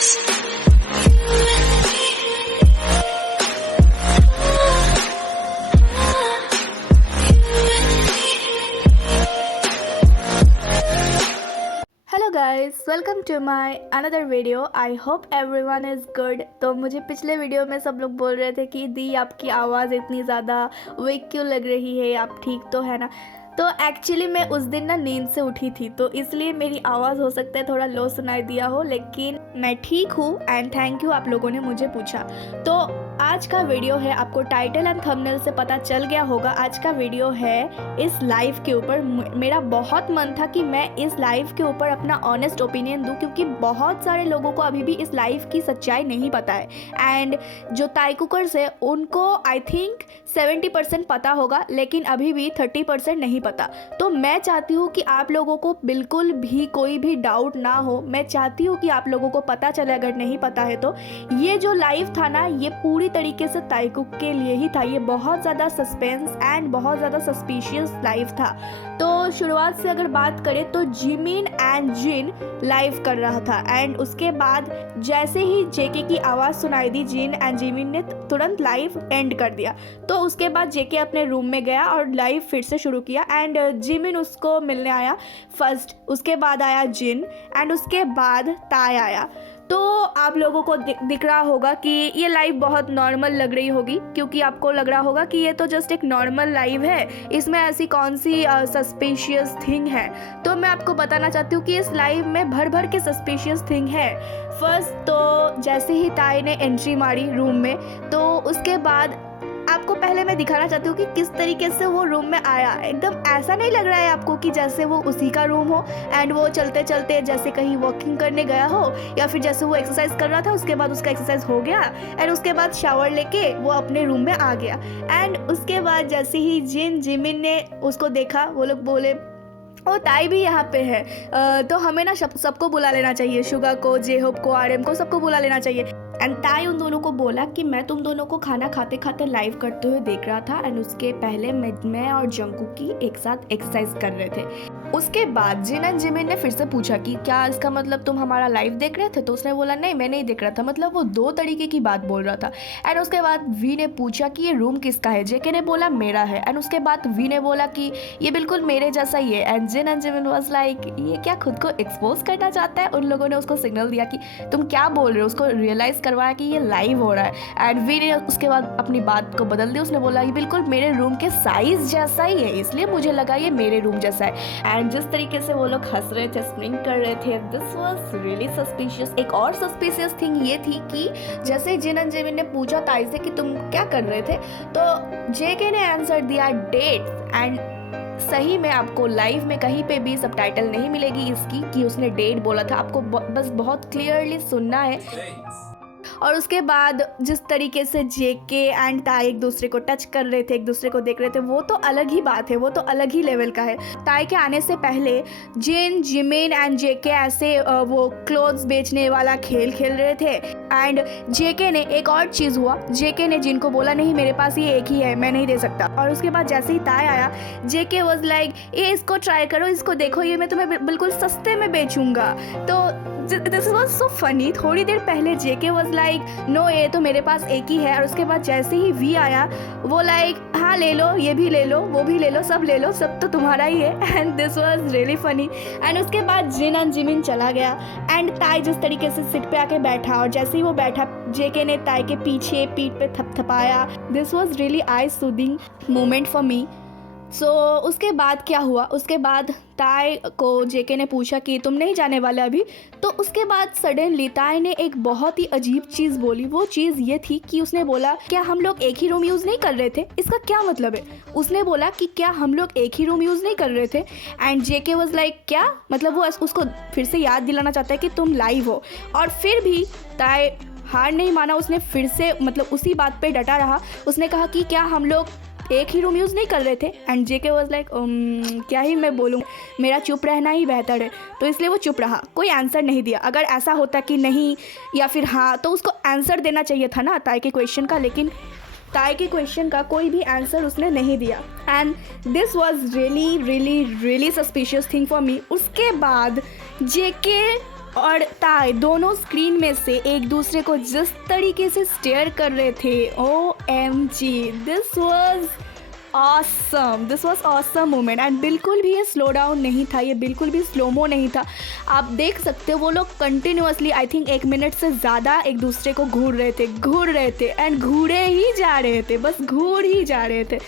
Hello guys, welcome to my another video. I hope everyone is good. तो मुझे पिछले video में सब लोग बोल रहे थे कि दी आपकी आवाज़ इतनी ज़्यादा वीक क्यों लग रही है, आप ठीक तो है ना। तो एक्चुअली मैं उस दिन ना नींद से उठी थी, तो इसलिए मेरी आवाज़ हो सकता है थोड़ा लो सुनाई दिया हो, लेकिन मैं ठीक हूँ एंड थैंक यू आप लोगों ने मुझे पूछा। तो आज का वीडियो है, आपको टाइटल एंड थंबनेल से पता चल गया होगा, आज का वीडियो है इस लाइव के ऊपर। मेरा बहुत मन था कि मैं इस लाइव के ऊपर अपना ऑनेस्ट ओपिनियन दूं, क्योंकि बहुत सारे लोगों को अभी भी इस लाइव की सच्चाई नहीं पता है। एंड जो ताइकुकर्स है उनको आई थिंक 70% पता होगा, लेकिन अभी भी 30% नहीं पता। तो मैं चाहती हूँ कि आप लोगों को बिल्कुल भी कोई भी डाउट ना हो। मैं चाहती हूँ कि आप लोगों को पता चले, अगर नहीं पता है तो। ये जो लाइव था ना, ये पूरी तरीके से ताइकुक के लिए ही था। ये बहुत ज़्यादा सस्पेंस एंड बहुत ज़्यादा सस्पिशियस लाइव था। तो शुरुआत से अगर बात करें तो जिमिन एंड जिन लाइव कर रहा था, एंड उसके बाद जैसे ही जेके की आवाज़ सुनाई दी, जिन एंड जिमिन ने तुरंत लाइव एंड कर दिया। तो उसके बाद जेके अपने रूम में गया और लाइव फिर से शुरू किया, एंड जिमिन उसको मिलने आया फर्स्ट, उसके बाद आया जिन एंड उसके बाद ताई आया। तो आप लोगों को दिख रहा होगा कि ये लाइव बहुत नॉर्मल लग रही होगी, क्योंकि आपको लग रहा होगा कि ये तो जस्ट एक नॉर्मल लाइव है, इसमें ऐसी कौन सी सस्पिशियस थिंग है। तो मैं आपको बताना चाहती हूँ कि इस लाइव में भर भर के सस्पिशियस थिंग है। फर्स्ट तो जैसे ही ताई ने एंट्री मारी रूम में, तो उसके बाद आपको पहले मैं दिखाना चाहती हूँ कि किस तरीके से वो रूम में आया। एकदम ऐसा नहीं लग रहा है आपको कि जैसे वो उसी का रूम हो एंड वो चलते चलते जैसे कहीं वॉकिंग करने गया हो, या फिर जैसे वो एक्सरसाइज कर रहा था, उसके बाद उसका एक्सरसाइज हो गया एंड उसके बाद शावर लेके वो अपने रूम में आ गया। एंड उसके बाद जैसे ही जिमिन ने उसको देखा, वो लोग बोले ओ ताई भी यहाँ पे है, तो हमें ना सबको बुला लेना चाहिए, शुगा को, जेहोप को, आरएम को, सबको बुला लेना चाहिए। एंड ताई उन दोनों को बोला कि मैं तुम दोनों को खाना खाते खाते लाइव करते हुए देख रहा था, एंड उसके पहले मैं और जंकुकी एक साथ एक्सरसाइज कर रहे थे। उसके बाद जिन एंड जिमिन ने फिर से पूछा कि क्या इसका मतलब तुम हमारा लाइव देख रहे थे। तो उसने बोला नहीं, मैं नहीं देख रहा था, मतलब वो दो तरीके की बात बोल रहा था। एंड उसके बाद वी ने पूछा कि ये रूम किसका है। जेके ने बोला मेरा है, एंड उसके बाद वी ने बोला कि ये बिल्कुल मेरे जैसा ही है। And Jin and Jimin was like ये क्या खुद को एक्सपोज करना चाहता है। उन लोगों ने उसको सिग्नल दिया कि तुम क्या बोल रहे हो, उसको रियलाइज करवाया कि ये लाइव हो रहा है। एंड वी ने उसके बाद अपनी बात को बदल दी, उसने बोला ये बिल्कुल मेरे रूम के साइज जैसा ही है, इसलिए मुझे लगा ये मेरे रूम जैसा है। एंड जिस तरीके से वो लोग हंस रहे थे, स्प्रिंग कर रहे थे, दिस वाज रियली सस्पिशियस। एक और सस्पिशियस थिंग ये थी कि जैसे जिन एंड जिमिन ने पूछा ताई से कि तुम क्या कर रहे थे, तो जेके ने आंसर दिया डेट। एंड सही में आपको लाइव में कहीं पे भी सबटाइटल नहीं मिलेगी इसकी कि उसने डेट बोला था, आपको बस बहुत क्लियरली सुनना है। और उसके बाद जिस तरीके से जेके एंड ताई एक दूसरे को टच कर रहे थे, एक दूसरे को देख रहे थे, वो तो अलग ही बात है, वो तो अलग ही लेवल का है। ताई के आने से पहले जिन, जिमिन एंड जेके ऐसे वो क्लोथ्स बेचने वाला खेल खेल रहे थे। एंड जेके ने एक और चीज़ हुआ, जेके ने जिन को बोला नहीं मेरे पास ये एक ही है, मैं नहीं दे सकता। और उसके बाद जैसे ही ताई आया, जेके वाज लाइक ये इसको ट्राई करो, इसको देखो, ये मैं तुम्हें बिल्कुल सस्ते में बेचूंगा। तो दिस वाज सो फनी। थोड़ी देर पहले जेके वाज लाइक नो ये तो मेरे पास एक ही है, और उसके बाद जैसे ही वी आया वो लाइक हाँ ले लो, ये भी ले लो, वो भी ले लो, सब ले लो, सब तो तुम्हारा ही है। And this was really funny. And उसके बाद जिन एंड जिमिन चला गया, एंड ताई जिस तरीके से सीट पे आके बैठा, और जैसे ही वो बैठा जेके ने ताई के पीछे पीठ पे थपथपाया। This was really a soothing moment for me. So उसके बाद क्या हुआ, उसके बाद ताई को जेके ने पूछा कि तुम नहीं जाने वाले अभी। तो उसके बाद सडनली ताई ने एक बहुत ही अजीब चीज़ बोली। वो चीज़ ये थी कि उसने बोला क्या हम लोग एक ही रूम यूज़ नहीं कर रहे थे, इसका क्या मतलब है। उसने बोला कि क्या हम लोग एक ही रूम यूज़ नहीं कर रहे थे। एंड जेके वाज लाइक क्या मतलब, वो उसको फिर से याद दिलाना चाहता है कि तुम लाइव हो। और फिर भी ताई हार नहीं माना, उसने फिर से मतलब उसी बात पे डटा रहा। उसने कहा कि क्या हम लोग एक ही रूम यूज़ नहीं कर रहे थे। एंड जेके वाज लाइक क्या ही मैं बोलूँ, मेरा चुप रहना ही बेहतर है। तो इसलिए वो चुप रहा, कोई आंसर नहीं दिया। अगर ऐसा होता कि नहीं या फिर हाँ, तो उसको आंसर देना चाहिए था ना ताई के क्वेश्चन का, लेकिन ताई के क्वेश्चन का कोई भी आंसर उसने नहीं दिया। And this was really really really suspicious thing for me. उसके बाद जेके और ताई दोनों स्क्रीन में से एक दूसरे को जिस तरीके से स्टेयर कर रहे थे, OMG, this was awesome moment. And बिल्कुल भी ये स्लो डाउन नहीं था, ये बिल्कुल भी स्लोमो नहीं था। आप देख सकते हो वो लोग कंटिन्यूअसली आई थिंक 1 मिनट से ज़्यादा एक दूसरे को घूर रहे थे एंड घूरे ही जा रहे थे, बस घूर ही जा रहे थे,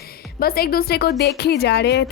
बस एक दूसरे को देख ही जा रहे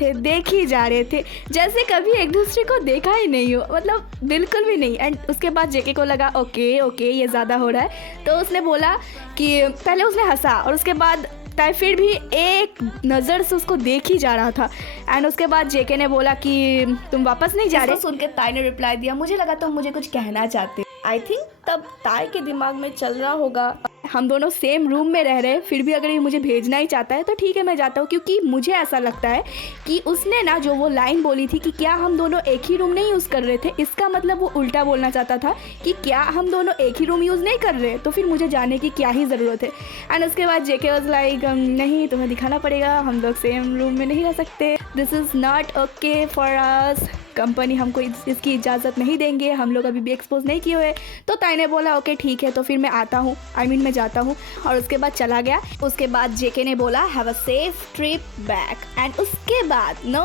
थे जैसे कभी एक दूसरे को देखा ही नहीं हो, मतलब बिल्कुल भी नहीं। एंड उसके बाद जेके को लगा ओके ये ज़्यादा हो रहा है, तो उसने बोला कि पहले उसने हंसा और उसके बाद ताई फिर भी एक नज़र से उसको देख ही जा रहा था। एंड उसके बाद जेके ने बोला कि तुम वापस नहीं जा रहे। सुन के ताई ने रिप्लाई दिया, मुझे लगा तुम मुझे कुछ कहना चाहते। आई थिंक तब ताई के दिमाग में चल रहा होगा हम दोनों सेम रूम में रह रहे हैं, फिर भी अगर ये मुझे भेजना ही चाहता है तो ठीक है मैं जाता हूँ, क्योंकि मुझे ऐसा लगता है कि उसने ना जो वो लाइन बोली थी कि क्या हम दोनों एक ही रूम नहीं यूज़ कर रहे थे, इसका मतलब वो उल्टा बोलना चाहता था कि क्या हम दोनों एक ही रूम यूज़ नहीं कर रहे, तो फिर मुझे जाने की क्या ही ज़रूरत है। एंड उसके बाद जेके वाज लाइक नहीं तुम्हें दिखाना पड़ेगा, हम लोग सेम रूम में नहीं रह सकते, this is not okay for us, company हमको इसकी इजाज़त नहीं देंगे, हम लोग अभी भी एक्सपोज नहीं किए हुए। तो ताई ने बोला ओके ठीक है, तो फिर मैं आता हूँ, मैं जाता हूँ, और उसके बाद चला गया। उसके बाद जेके ने बोला have a safe trip back. And उसके बाद नो,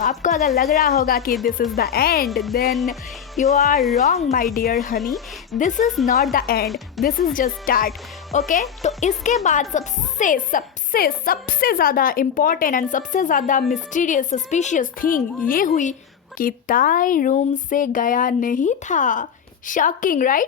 आपको अगर लग रहा होगा कि this is the end, then you are wrong my dear honey, this is not the end, this is just start. Okay, तो इसके बाद सबसे ज़्यादा इम्पॉर्टेंट एंड सबसे ज़्यादा मिस्टीरियस सस्पिशियस थिंग ये हुई कि ताई रूम से गया नहीं था। Shocking, right?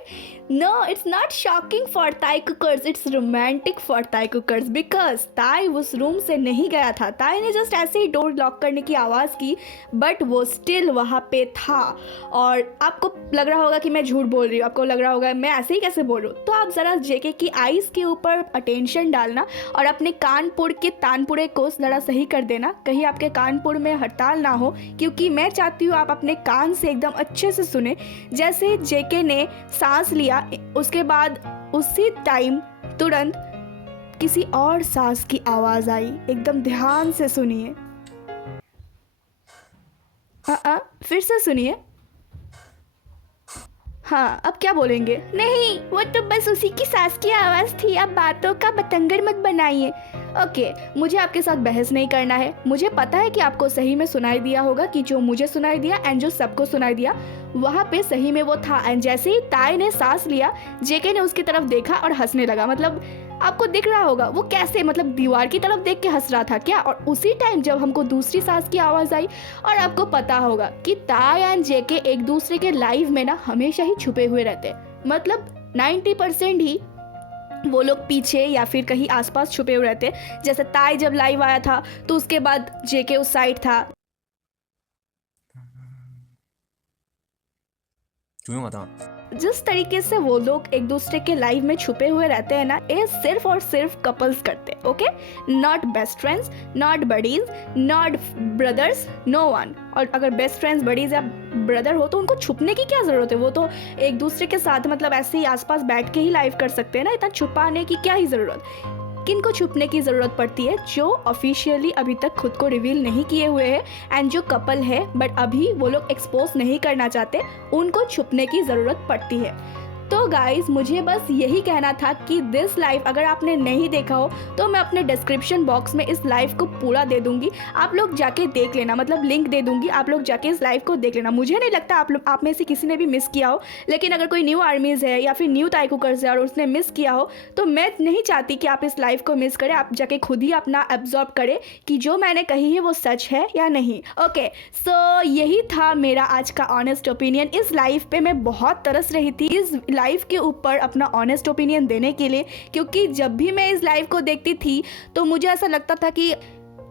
No, it's not shocking for Thai cookers. It's romantic for Thai cookers because ताई उस रूम से नहीं गया था। ताई ने जस्ट ऐसे ही डोर लॉक करने की आवाज़ की, बट वो स्टिल वहाँ पे था। और आपको लग रहा होगा कि मैं झूठ बोल रही हूँ, आपको लग रहा होगा मैं ऐसे ही कैसे बोल रही हूँ, तो आप ज़रा जेके की आइज़ के ऊपर अटेंशन डालना और अपने कानपुर के तानपुरे को ज़रा सही कर देना, कहीं आपके कानपुर में हड़ताल ना हो, क्योंकि मैं चाहती हूँ आप अपने कान से एकदम अच्छे से सुने। जैसे जेके ने सांस लिया, उसके बाद उसी टाइम तुरंत किसी और सांस की आवाज आई, एकदम ध्यान से सुनिए। फिर से सुनिए। हाँ, अब क्या बोलेंगे? नहीं, वो तो बस उसी की सांस की आवाज़ थी, अब बातों का बतंगड़ मत बनाइए। ओके, मुझे आपके साथ बहस नहीं करना है। मुझे पता है कि आपको सही में सुनाई दिया होगा कि जो मुझे सुनाई दिया एंड जो सबको सुनाई दिया वहाँ पे सही में वो था। एंड जैसे ही ताई ने सांस लिया, जेके ने उसकी तरफ देखा और हंसने लगा। मतलब आपको दिख रहा होगा वो कैसे, मतलब दीवार की तरफ देख के हंस रहा था क्या। और उसी टाइम जब हमको दूसरी सांस की आवाज़ आई, और आपको पता होगा कि ताई एंड जेके एक दूसरे के लाइव में ना हमेशा ही छुपे हुए रहते, मतलब 90% ही वो लोग पीछे या फिर कहीं आसपास छुपे हुए रहते। जैसे ताई जब लाइव आया था तो उसके बाद जेके उस साइड था। जिस तरीके से वो लोग एक दूसरे के लाइफ में छुपे हुए रहते हैं ना, ये सिर्फ और सिर्फ कपल्स करते हैं। Okay, not best friends, not buddies, not brothers, no one. और अगर बेस्ट फ्रेंड्स, बडीज या ब्रदर हो तो उनको छुपने की क्या ज़रूरत है, वो तो एक दूसरे के साथ मतलब ऐसे ही आसपास बैठ के ही लाइव कर सकते हैं ना, इतना छुपाने की क्या ही ज़रूरत। किनको छुपने की ज़रूरत पड़ती है? जो ऑफिशियली अभी तक खुद को रिवील नहीं किए हुए हैं एंड जो कपल है बट अभी वो लोग एक्सपोज नहीं करना चाहते, उनको छुपने की ज़रूरत पड़ती है। तो गाइस, मुझे बस यही कहना था कि दिस लाइव अगर आपने नहीं देखा हो तो मैं अपने डिस्क्रिप्शन बॉक्स में इस लाइव को पूरा दे दूंगी, आप लोग जाके देख लेना, मतलब लिंक दे दूंगी, आप लोग जाके इस लाइव को देख लेना। मुझे नहीं लगता आप में से किसी ने भी मिस किया हो, लेकिन अगर कोई न्यू आर्मीज़ है या फिर न्यू ताई कुकर्स है और उसने मिस किया हो तो मैं नहीं चाहती कि आप इस लाइव को मिस करें। आप जाके खुद ही अपना एब्जॉर्ब करें कि जो मैंने कही है वो सच है या नहीं। ओके, सो यही था मेरा आज का ऑनेस्ट ओपिनियन। इस लाइव पे मैं बहुत तरस रही थी इस लाइव के ऊपर अपना ऑनेस्ट ओपिनियन देने के लिए, क्योंकि जब भी मैं इस लाइव को देखती थी तो मुझे ऐसा लगता था कि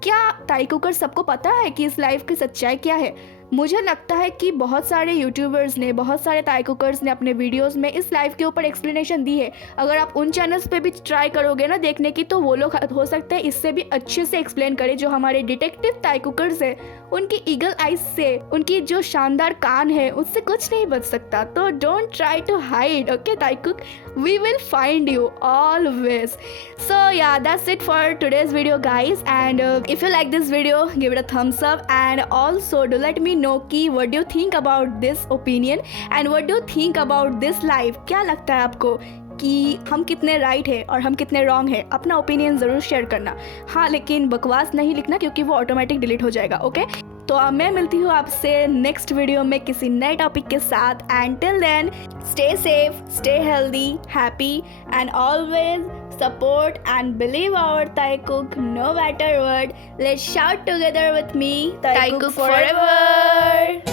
क्या ताई कुकर सबको पता है कि इस लाइव की सच्चाई क्या है। मुझे लगता है कि बहुत सारे यूट्यूबर्स ने, बहुत सारे ताई कुकर्स ने अपने वीडियोस में इस लाइव के ऊपर एक्सप्लेनेशन दी है। अगर आप उन चैनल्स पे भी ट्राई करोगे ना देखने की, तो वो लोग हो सकते हैं इससे भी अच्छे से एक्सप्लेन करें। जो हमारे डिटेक्टिव ताई कुकर्स है, उनकी ईगल आइज से, उनकी जो शानदार कान है, उससे कुछ नहीं बच सकता। तो don't try to hide, okay ताई कुक, we will find you always. So ya, that's it for today's video guys, and if you like this video, give it a thumbs up and also do let me know कि what do think about this opinion and what do think about this life. क्या लगता है आपको कि हम कितने right है और हम कितने रॉन्ग है? अपना ओपिनियन ज़रूर शेयर करना। हाँ, लेकिन बकवास नहीं लिखना क्योंकि वो ऑटोमेटिक डिलीट हो जाएगा। ओके, तो अब मैं मिलती हूँ आपसे नेक्स्ट वीडियो में किसी नए टॉपिक के साथ। And till then stay safe, stay healthy, happy and always support and believe our Thai cook no matter what. Let's shout together with me, Thai cook forever.